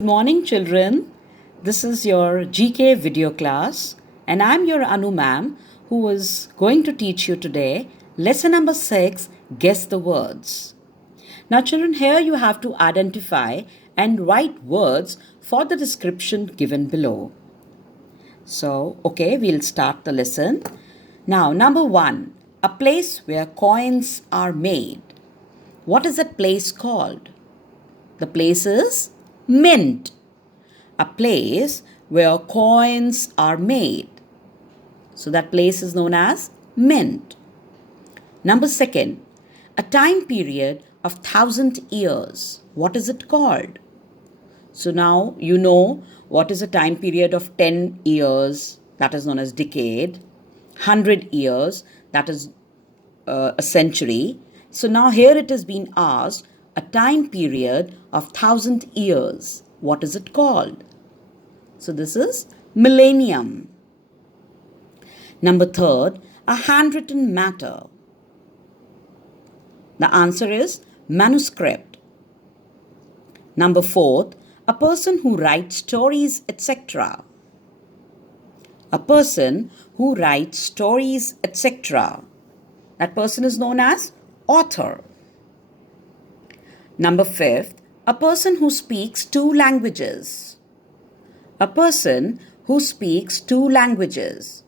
Good morning, children. This is your GK video class, and I'm your Anu ma'am who is going to teach you today lesson number 6, Guess the Words. Now, children, here you have to identify and write words for the description given below. So, okay, we'll start the lesson. Now, number 1, a place where coins are made. What is that place called? The place is mint. A place where coins are made. So that place is known as mint. Number 2, a time period of 1,000 years. What is it called? So now you know what is a time period of 10 years, that is known as decade, 100 years, that is a century. So now here it is being asked, a time period of 1,000 years. What is it called? So this is millennium. Number 3, a handwritten matter. The answer is manuscript. Number 4, a person who writes stories, etc. A person who writes stories, etc. That person is known as author. Number 5, a person who speaks 2 languages. A person who speaks 2 languages.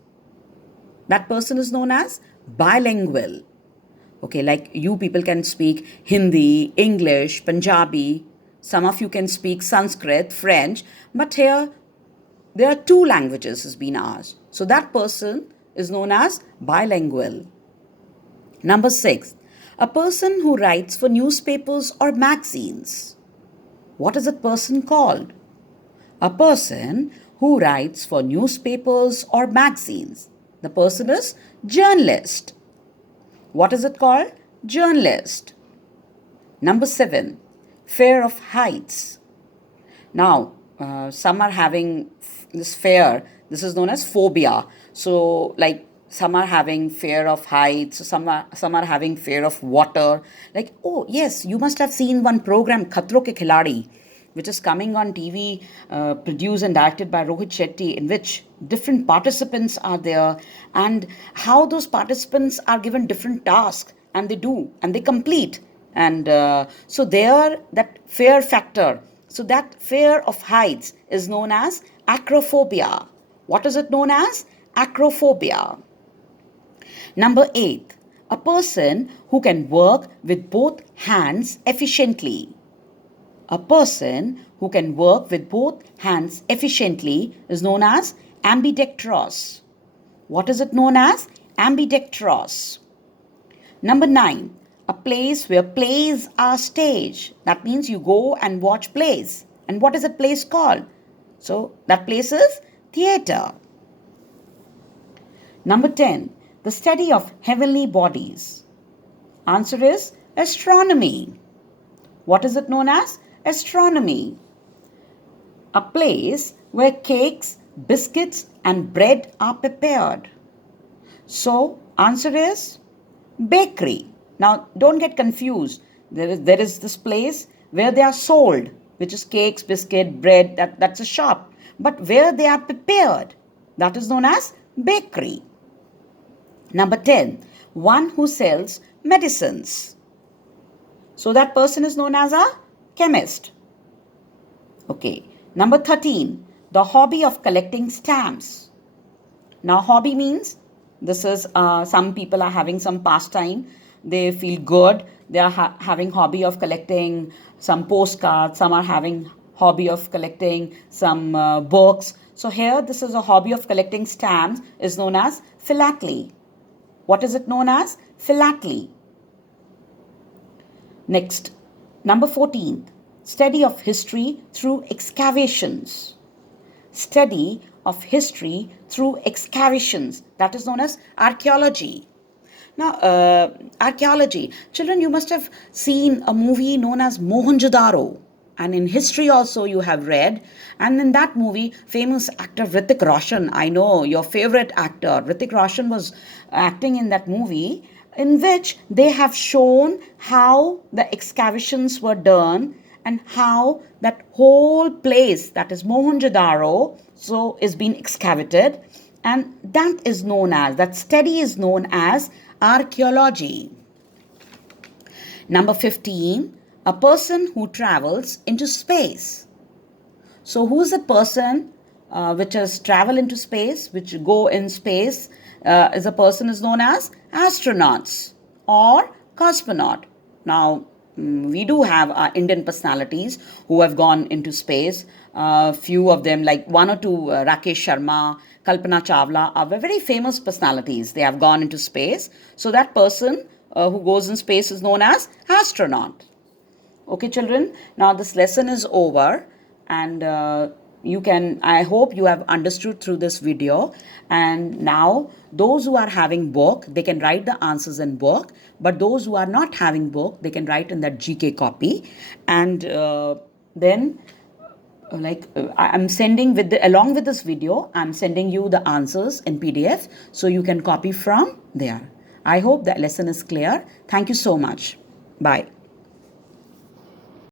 That person is known as bilingual. Okay, like you people can speak Hindi, English, Punjabi. Some of you can speak Sanskrit, French. But here, there are 2 languages has been asked. So that person is known as bilingual. Number 6, a person who writes for newspapers or magazines. What is that person called? A person who writes for newspapers or magazines. The person is journalist. What is it called? Journalist. Number 7, fear of heights. Now, some are having this fear. This is known as phobia. So, like some are having fear of heights. Some are having fear of water. Like, oh yes, you must have seen one program, Khatro Ke Khiladi, which is coming on TV, produced and directed by Rohit Shetty, in which different participants are there, and how those participants are given different tasks, and they do, and they complete. And so there, that fear factor, so that fear of heights is known as acrophobia. What is it known as? Acrophobia. Number 8, a person who can work with both hands efficiently. A person who can work with both hands efficiently is known as ambidextrous. What is it known as? Ambidextrous. Number 9, a place where plays are staged. That means you go and watch plays. And what is that place called? So that place is theatre. Number 10, the study of heavenly bodies. Answer is astronomy. What is it known as? Astronomy. A place where cakes, biscuits and bread are prepared. So, answer is bakery. Now, don't get confused. There is this place where they are sold, which is cakes, biscuit, bread, that's a shop. But where they are prepared, that is known as bakery. Number 10, one who sells medicines. So, that person is known as a chemist. Okay. Number 13, the hobby of collecting stamps. Now, hobby means this is some people are having some pastime. They feel good. They are having hobby of collecting some postcards. Some are having hobby of collecting some books. So here, this is a hobby of collecting stamps is known as philately. What is it known as? Philately. Next, number 14, study of history through excavations. Study of history through excavations. That is known as archaeology. Now, archaeology. Children, you must have seen a movie known as Mohenjo-daro. And in history also you have read. And in that movie, famous actor Hrithik Roshan, I know your favorite actor, Hrithik Roshan was acting in that movie, in which they have shown how the excavations were done and how that whole place, that is Mohenjo-daro, so is being excavated, and that study is known as archaeology. Number 15, a person who travels into space. So who's the person which has travel into space, which go in space, is a person is known as astronauts or cosmonaut. Now, we do have Indian personalities who have gone into space. Few of them, like one or two, Rakesh Sharma, Kalpana Chawla, are very famous personalities. They have gone into space. So that person who goes in space is known as astronaut. Okay, children, now this lesson is over, and I hope you have understood through this video. And now those who are having book, they can write the answers in book, but those who are not having book, they can write in that GK copy. And then I'm sending along with this video, I'm sending you the answers in PDF, so you can copy from there. I hope that lesson is clear. Thank you so much. Bye.